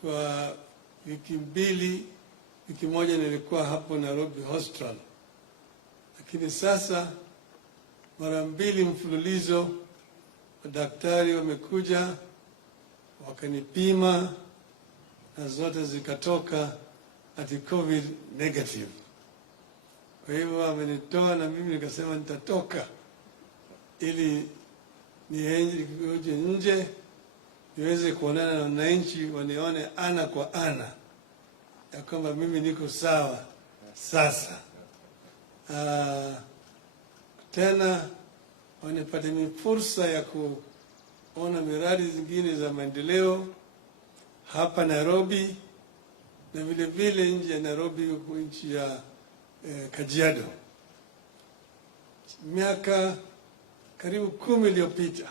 Kwa wiki moja nilikuwa hapo Nairobi hospital, lakini sasa mara mbili mfululizo madaktari wamekuja wakanipima na zote zikatoka ati COVID negative. Kwa hivyo wamenitoa na mimi nikasema nitatoka ili niende nje niweze kuonana na wananchi, wanione ana kwa ana ya kwamba mimi niko sawa sasa. Tena wanipate fursa ya kuona miradi zingine za maendeleo hapa Nairobi na vile vile nje ya Nairobi, huko nchi ya Kajiado. Miaka karibu 10 iliyopita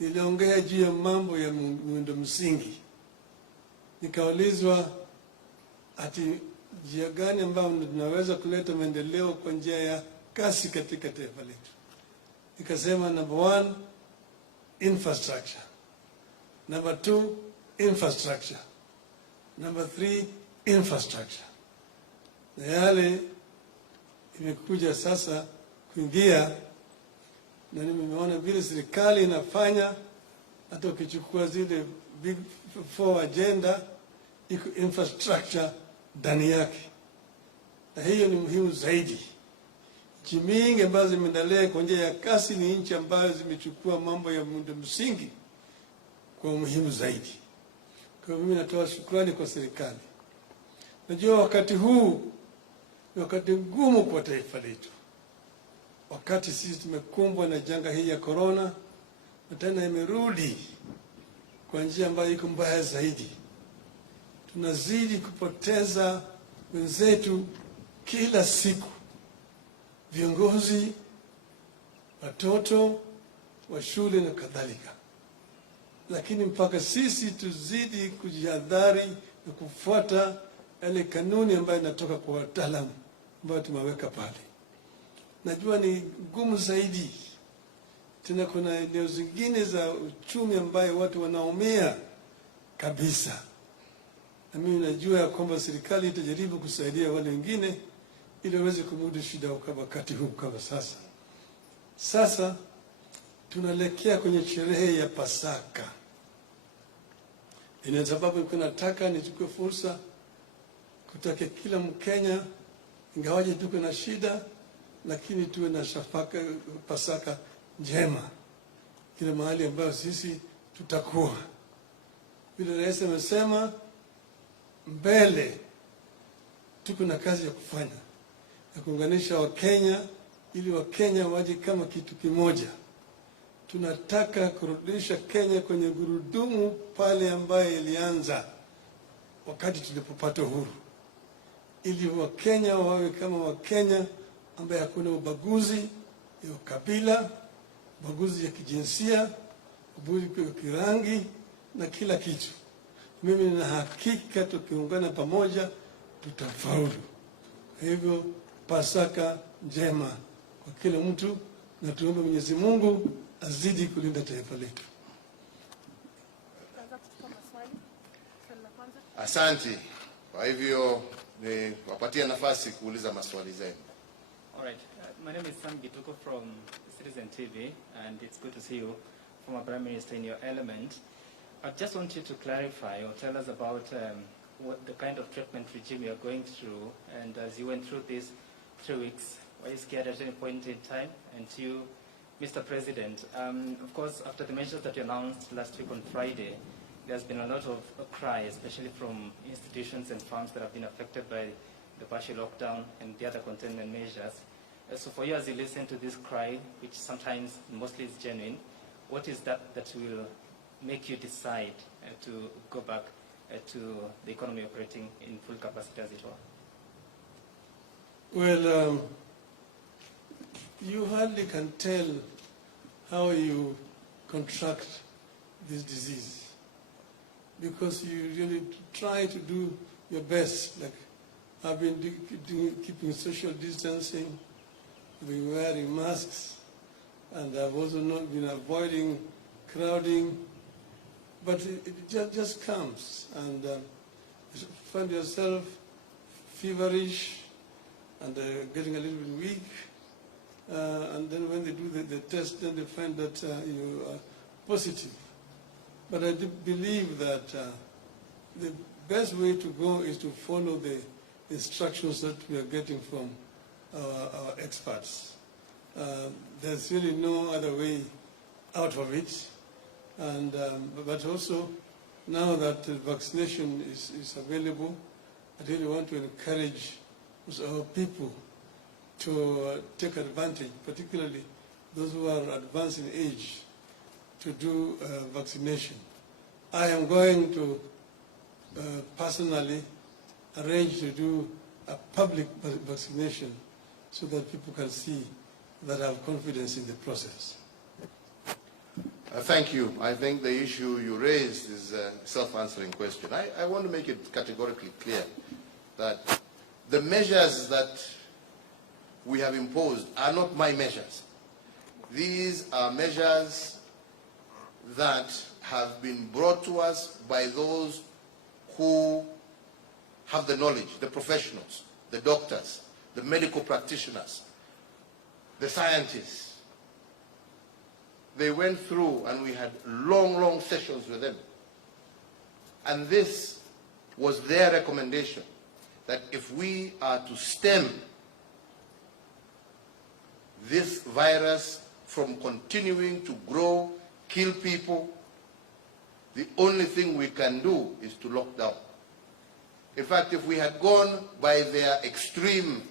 niliongea juu ya mambo ya miundo msingi. Nikaulizwa ati njia gani ambayo tunaweza kuleta maendeleo kwa njia ya kasi katika taifa letu. Nikasema number 1, infrastructure. Number 2, infrastructure. Number 3, infrastructure. Na yale imekuja sasa kuingia, na nimeona vile serikali inafanya. Hata ukichukua zile big 4 agenda, iko infrastructure ndani yake, na hiyo ni muhimu zaidi. Nchi mingi ambazo zimeendelea kwa njia ya kasi ni nchi ambazo zimechukua mambo ya miundo msingi kwa umuhimu zaidi. Kwa mimi natoa shukrani kwa serikali. Najua wakati huu ni wakati mgumu kwa taifa letu, wakati sisi tumekumbwa na janga hii ya corona, na tena imerudi kwa njia ambayo iko mbaya zaidi. Tunazidi kupoteza wenzetu kila siku, viongozi, watoto wa shule na kadhalika. Lakini mpaka sisi tuzidi kujihadhari na kufuata yale kanuni ambayo inatoka kwa wataalamu ambayo tumeweka pale. Najua ni gumu zaidi. Tena kuna eneo zingine za uchumi ambayo watu wanaumia kabisa. Na mimi najua ya kwamba serikali itajaribu kusaidia wale wengine ili waweze kumudu shida kwa wakati huu kama sasa. Sasa tunaelekea kwenye sherehe ya Pasaka. Ina sababu nataka nichukue fursa kutaka kila Mkenya, ingawaje tuko na shida, lakini tuwe na Pasaka njema kila mahali ambayo sisi tutakuwa. Vile rais amesema, mbele tuko na kazi ya kufanya ya kuunganisha Wakenya ili Wakenya waje kama kitu kimoja. Tunataka kurudisha Kenya kwenye gurudumu pale ambayo ilianza wakati tulipopata uhuru, ili Wakenya wawe kama Wakenya ambaye hakuna ubaguzi ya ukabila, ubaguzi ya kijinsia, ubaguzi ya kirangi na kila kitu. Mimi nina hakika tukiungana pamoja tutafaulu. Hivyo Pasaka njema kwa kila mtu, na tuombe Mwenyezi Mungu azidi kulinda taifa letu. Asante. Kwa hivyo wapatie nafasi kuuliza maswali zenu. All right. My name is Sam Gituko from Citizen TV, and it's good to see you, former Prime Minister, in your element. I just want you to clarify or tell us about what the kind of treatment regime you are going through, and as you went through these 3 weeks, were you scared at any point in time? And to you, Mr. President, of course, after the measures that you announced last week on Friday, there's been a lot of cry, especially from institutions and firms that have been affected by the partial lockdown and the other containment measures. So for you, as you listen to this cry, which sometimes mostly is genuine, what is that will make you decide to go back to the economy operating in full capacity, as it were? Well, you hardly can tell how you contract this disease, because you really try to do your best. Like I've been keeping social distancing, been wearing masks, and I've also not been avoiding crowding. but it just comes, and you find yourself feverish and getting a little bit weak, and then when they do the test, then they find that you are positive. But I do believe that the best way to go is to follow the instructions that we are getting from our experts. There's really no other way out of it. And, but also, now that vaccination is available, I really want to encourage our people to take advantage, particularly those who are advanced in age, to do vaccination. I am going to personally arrange to do a public vaccination so that people can see that I have confidence in the process. Thank you. I think the issue you raised is a self-answering question. I want to make it categorically clear that the measures that we have imposed are not my measures. These are measures that have been brought to us by those who have the knowledge, the professionals, the doctors, the medical practitioners, the scientists. They went through and we had long sessions with them. And this was their recommendation, that if we are to stem this virus from continuing to grow, kill people, the only thing we can do is to lock down. In fact, if we had gone by their extreme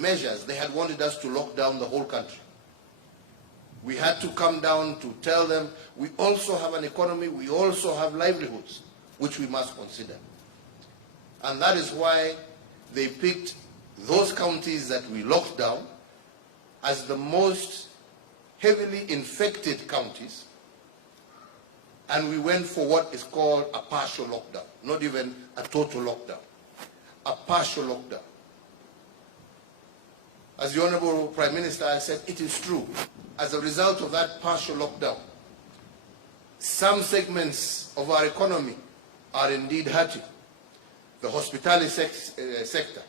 measures, they had wanted us to lock down the whole country. We had to come down to tell them we also have an economy, we also have livelihoods, which we must consider. And that is why they picked those counties that we locked down as the most heavily infected counties, and we went for what is called a partial lockdown, not even a total lockdown, a partial lockdown. As the Honorable Prime Minister has said, it is true. As a result of that partial lockdown, some segments of our economy are indeed hurting. The hospitality sector,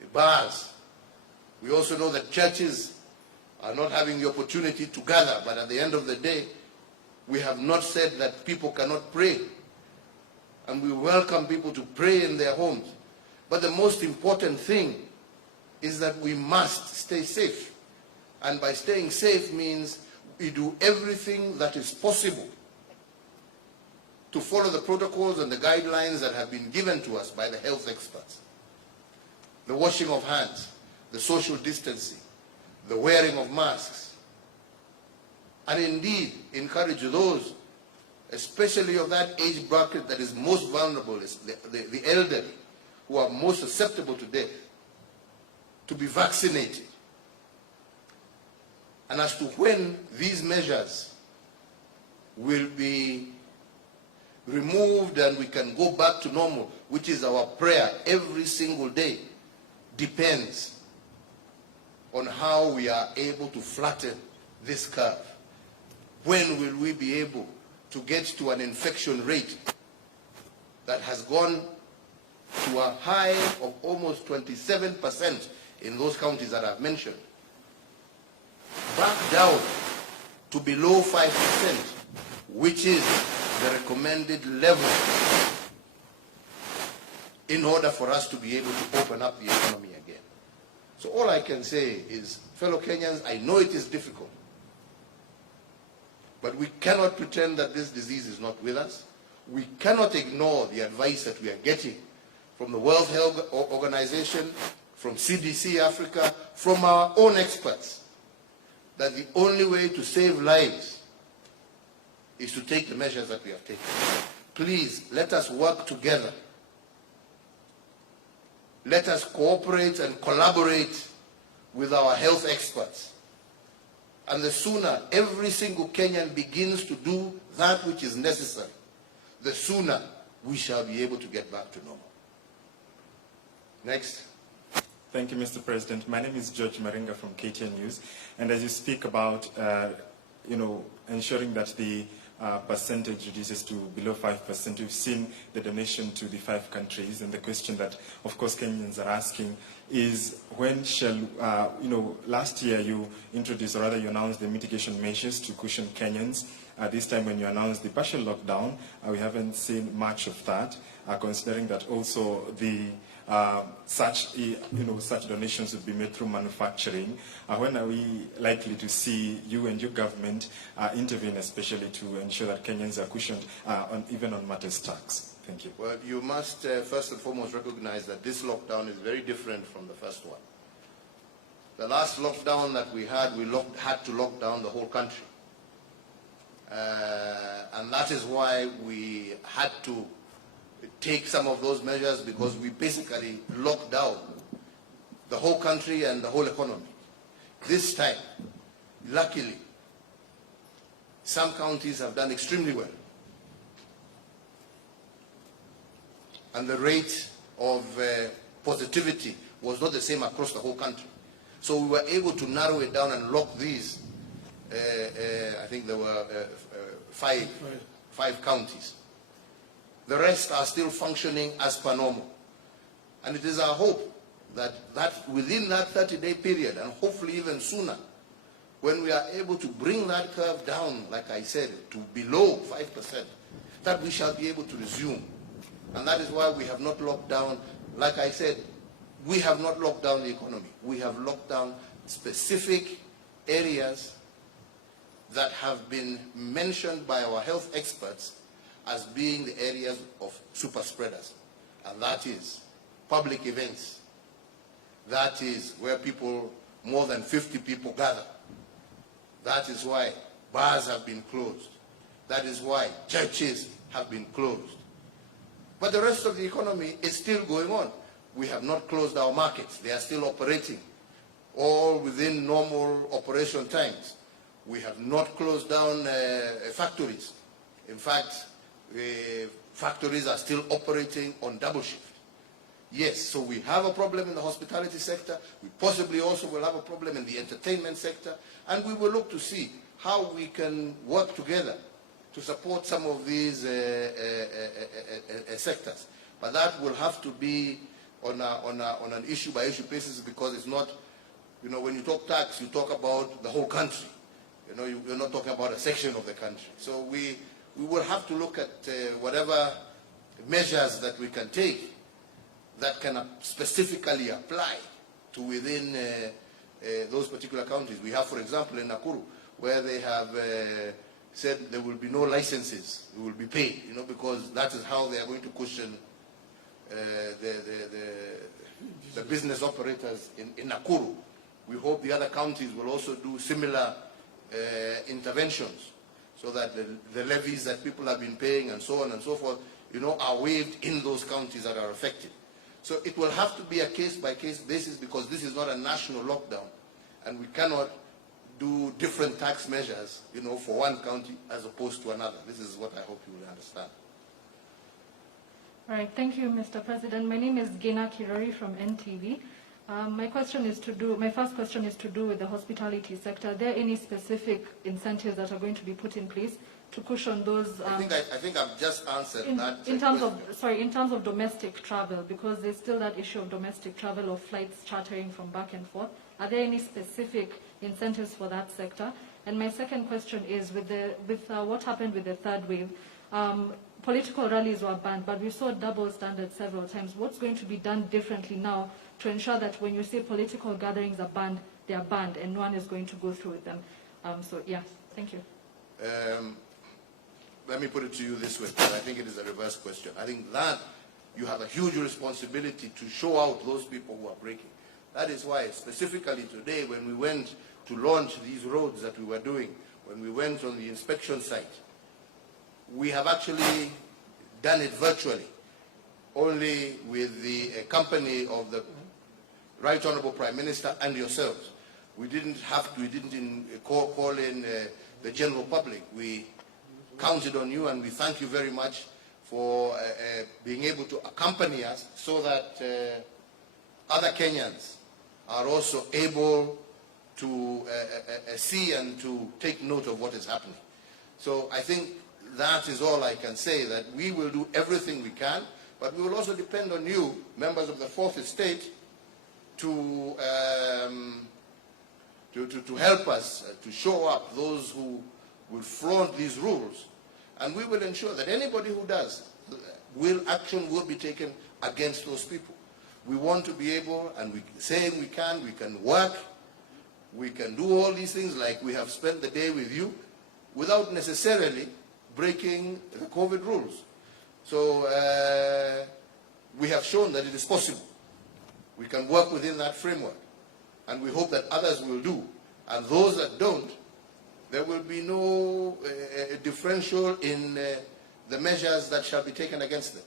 the bars. We also know that churches are not having the opportunity to gather, but at the end of the day, we have not said that people cannot pray. And we welcome people to pray in their homes. But the most important thing is that we must stay safe. And by staying safe means we do everything that is possible to follow the protocols and the guidelines that have been given to us by the health experts. The washing of hands, the social distancing, the wearing of masks. And indeed, encourage those, especially of that age bracket that is most vulnerable, is the elderly, who are most susceptible to death, to be vaccinated. And as to when these measures will be removed and we can go back to normal, which is our prayer every single day, depends on how we are able to flatten this curve. When will we be able to get to an infection rate that has gone to a high of almost 27% in those counties that I've mentioned, back down to below 5%, which is the recommended level in order for us to be able to open up the economy again. So all I can say is, fellow Kenyans, I know it is difficult, but we cannot pretend that this disease is not with us. We cannot ignore the advice that we are getting from the World Health Organization, from CDC Africa, from our own experts, that the only way to save lives is to take the measures that we have taken. Please, let us work together. Let us cooperate and collaborate with our health experts. And the sooner every single Kenyan begins to do that which is necessary, the sooner we shall be able to get back to normal. Next. Thank you, Mr. President. My name is George Maringa from KTN News. And as you speak about, ensuring that the percentage reduces to below 5%. We've seen the donation to the 5 countries, and the question that, of course, Kenyans are asking is when shall, last year you introduced, or rather you announced the mitigation measures to cushion Kenyans. This time when you announced the partial lockdown, we haven't seen much of that, considering that also the such donations would be made through manufacturing. When are we likely to see you and your government intervene, especially to ensure that Kenyans are cushioned even on matters tax? Thank you. Well, you must first and foremost recognize that this lockdown is very different from the first one. The last lockdown that we had, had to lock down the whole country. And that is why we had to take some of those measures, because we basically locked down the whole country and the whole economy. This time, luckily, some counties have done extremely well. And the rate of positivity was not the same across the whole country. So we were able to narrow it down and lock these. I think there were five counties. The rest are still functioning as per normal. And it is our hope that within that 30-day period, and hopefully even sooner, when we are able to bring that curve down, like I said, to below 5%, that we shall be able to resume. And that is why we have not locked down, like I said, we have not locked down the economy. We have locked down specific areas that have been mentioned by our health experts as being the areas of super spreaders. And that is public events. That is where people, more than 50 people gather. That is why bars have been closed. That is why churches have been closed. But the rest of the economy is still going on. We have not closed our markets. They are still operating, all within normal operation times. We have not closed down factories. In fact, factories are still operating on double shift. Yes, so we have a problem in the hospitality sector. We possibly also will have a problem in the entertainment sector. And we will look to see how we can work together to support some of these sectors. But that will have to be on an issue-by-issue basis, because it's not, when you talk tax, you talk about the whole country. You're not talking about a section of the country. So we will have to look at whatever measures that we can take that can specifically apply to within those particular counties. We have, for example, in Nakuru, where they have said there will be no licenses, we will be paid, because that is how they are going to cushion the business operators in Nakuru. We hope the other counties will also do similar interventions, so that the levies that people have been paying and so on and so forth, are waived in those counties that are affected. So it will have to be a case-by-case basis, because this is not a national lockdown, and we cannot do different tax measures, for one county as opposed to another. This is what I hope you will understand. All right, thank you, Mr. President. My name is Gina Kirori from NTV. My first question is to do with the hospitality sector. Are there any specific incentives that are going to be put in place to cushion those? I think I've just answered that. In terms of domestic travel, because there's still that issue of domestic travel, of flights chartering from back and forth. Are there any specific incentives for that sector? And my second question is, with what happened with the third wave, political rallies were banned, but we saw double standards several times. What's going to be done differently now to ensure that when you say political gatherings are banned, they are banned and no one is going to go through with them? Thank you. Let me put it to you this way, because I think it is a reverse question. I think that you have a huge responsibility to show out those people who are breaking. That is why, specifically today, when we went to launch these roads that we were doing, when we went on the inspection site, we have actually done it virtually, only with the company of the Right Honorable Prime Minister and yourselves. We didn't call in the general public. We counted on you, and we thank you very much for being able to accompany us, so that other Kenyans are also able to see and to take note of what is happening. So I think that is all I can say, that we will do everything we can, but we will also depend on you, members of the fourth estate, to help us, to show up those who will flaunt these rules. And we will ensure that anybody who does, action will be taken against those people. We want to be able, and we say we can work, we can do all these things like we have spent the day with you, without necessarily breaking the COVID rules. So we have shown that it is possible. We can work within that framework. And we hope that others will do. And those that don't, there will be no differential in the measures that shall be taken against them.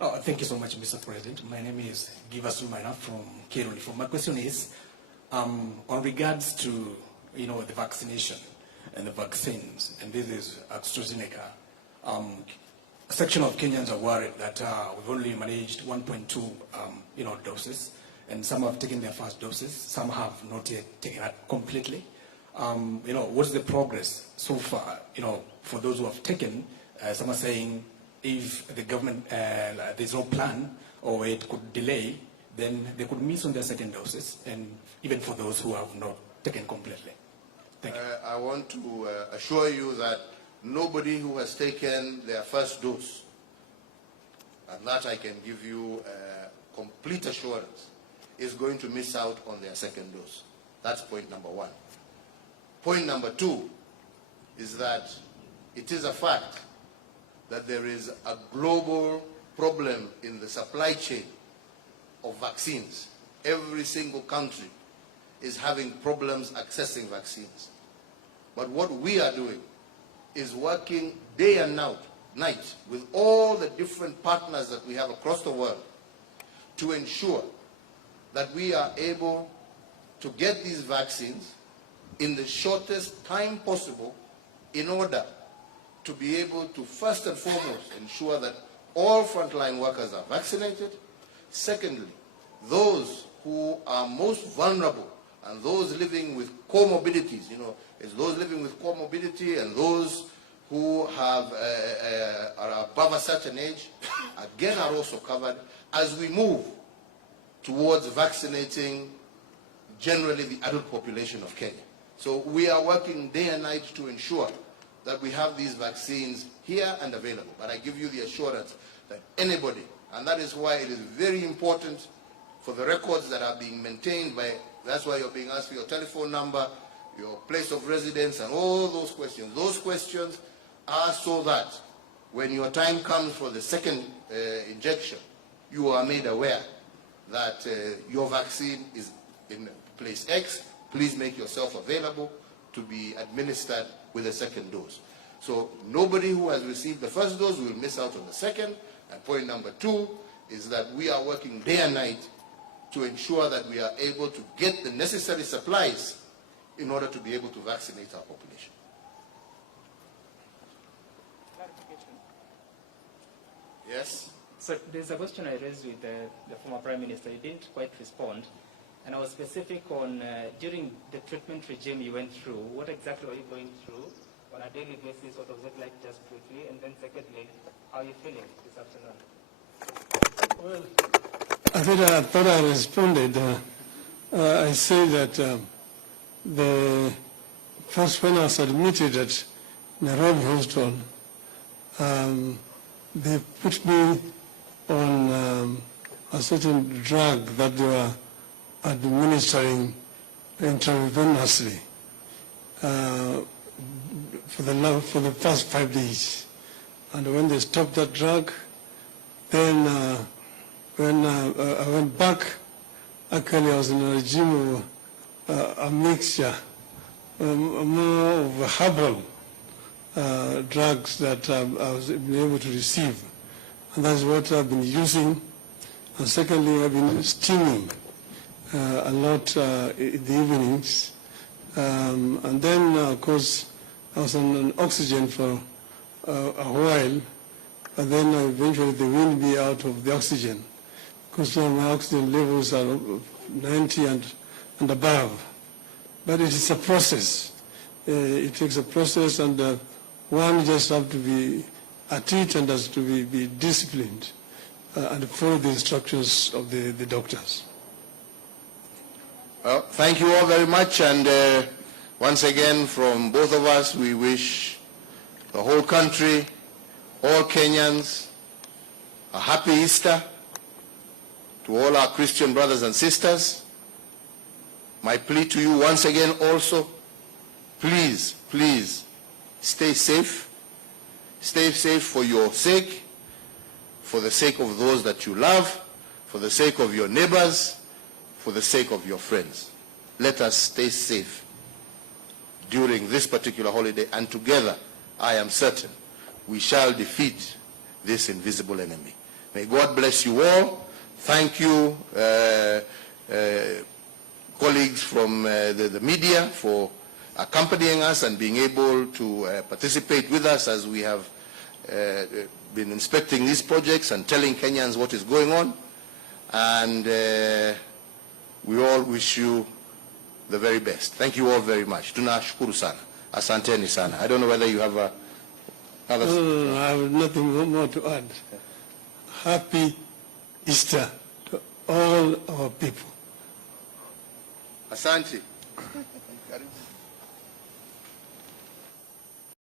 Oh, thank you so much, Mr. President. My name is Givas Rumaina from Cairo. My question is, on regards to, the vaccination and the vaccines, and this is AstraZeneca, a section of Kenyans are worried that we've only managed 1.2, doses, and some have taken their first doses, some have not yet taken it completely. What's the progress so far, for those who have taken? Some are saying if the government, there's no plan or it could delay, then they could miss on their second doses, and even for those who have not taken completely. Thank you. I want to assure you that nobody who has taken their first dose, and that I can give you complete assurance, is going to miss out on their second dose. That's point number one. Point number two is that it is a fact that there is a global problem in the supply chain of vaccines. Every single country is having problems accessing vaccines. But what we are doing is working day and night with all the different partners that we have across the world to ensure that we are able to get these vaccines in the shortest time possible in order to be able to first and foremost ensure that all frontline workers are vaccinated. Secondly, those who are most vulnerable and those living with comorbidities, it's those living with comorbidity and those who have are above a certain age, again are also covered as we move towards vaccinating generally the adult population of Kenya. So we are working day and night to ensure that we have these vaccines here and available. But I give you the assurance that anybody, and that is why it is very important for the records that are being maintained by, that's why you're being asked for your telephone number, your place of residence, and all those questions. Those questions are so that when your time comes for the second injection, you are made aware that your vaccine is in place X. Please make yourself available to be administered with a second dose. So nobody who has received the first dose will miss out on the second. And point number two is that we are working day and night to ensure that we are able to get the necessary supplies in order to be able to vaccinate our population. Yes? So there's a question I raised with the former Prime Minister. He didn't quite respond. And I was specific on, during the treatment regime you went through, what exactly were you going through on a daily basis? What was it like, just quickly? And then secondly, how are you feeling this afternoon? Well, I thought I responded. I say that the first when I was admitted at Nairobi Hospital, they put me on a certain drug that they were administering intravenously for the past 5 days. And when they stopped that drug, then when I went back, actually I was in a regime of a mixture, more of herbal drugs that I was able to receive. And that's what I've been using. And secondly, I've been steaming a lot in the evenings. And then, of course, I was on oxygen for a while. And then eventually they weaned me out of the oxygen, because my oxygen levels are 90 and above. But it is a process. it takes a process, and one just have to be at it and has to be disciplined and follow the instructions of the doctors. Well, thank you all very much, and once again, from both of us, we wish the whole country, all Kenyans, a happy Easter. To all our Christian brothers and sisters, my plea to you once again also, please, please, stay safe. Stay safe for your sake, for the sake of those that you love, for the sake of your neighbors, for the sake of your friends. Let us stay safe during this particular holiday, and together, I am certain, we shall defeat this invisible enemy. May God bless you all. Thank you, colleagues from the media, for accompanying us and being able to participate with us as we have been inspecting these projects and telling Kenyans what is going on. And we all wish you the very best. Thank you all very much. Tunashukuru sana. Asanteni sana. I don't know whether you have another... No, I have nothing more to add. Happy Easter to all our people. Asante.